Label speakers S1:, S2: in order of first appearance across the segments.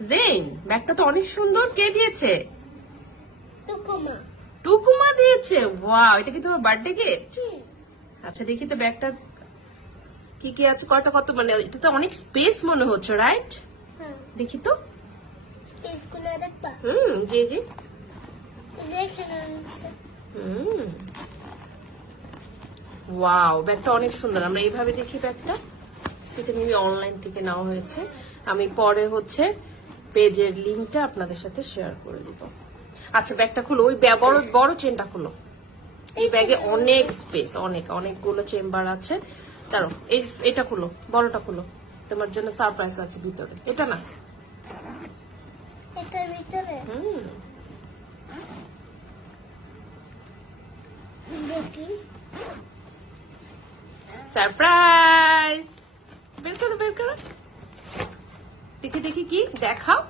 S1: Gen ব্যাগটা তো অনেক সুন্দর। কে দিয়েছে?
S2: টুকুমা।
S1: টুকুমা দিয়েছে? ওয়াও এটা কি তোমার বার্থডে গিফট আচ্ছা দেখি তো ব্যাগটা কি কি আছে কয়টা কত মানে এটা তো অনেক স্পেস মনে হচ্ছে রাইট
S2: হ্যাঁ।
S1: দেখি তো।
S2: দেখবা
S1: হুম জি জি। হুম। ওয়াও ব্যাগটা অনেক সুন্দর। আমরা এইভাবে দেখি ব্যাগটা। এটা মেবি অনলাইন থেকে নেওয়া হয়েছে। আমি পরে হচ্ছে পেজের লিঙ্কটা আপনাদের সাথে শেয়ার করে দিব। আচ্ছা ব্যাগটা খুলো। ওই বড় বড় চেনটা খুলো। এই ব্যাগে অনেক স্পেস অনেক অনেকগুলো চেম্বার আছে। দাঁড়ো এই এটা খুলো বড়টা খুলো। তোমার জন্য সারপ্রাইজ আছে ভিতরে। এটা না?
S2: এটার ভিতরে?
S1: হুম।
S2: দেখি।
S1: সারপ্রাইজ! বের করো বের করো। দেখি দেখি কি? দেখাও।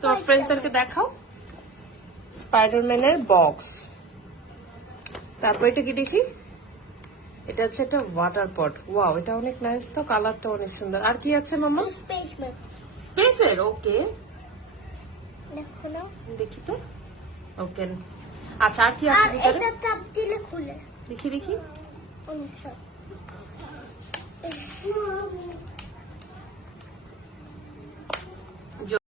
S1: তোমার ফ্রেন্ডসদেরকে দেখাও। স্পাইডারম্যানের বক্স তারপর এটা কি দেখি? এটা হচ্ছে একটা ওয়াটার পট ওয়াও এটা অনেক নাইস তো কালারটা অনেক সুন্দর। আর কি আছে মামা?
S2: স্পেস ম্যান
S1: স্পেসের ওকে
S2: দেখো না।
S1: দেখি তো। ওকে আচ্ছা আর কি আছে ভিতরে?
S2: এটা চাপ দিলে খুলে।
S1: দেখি দেখি।
S2: অনেক সব। yo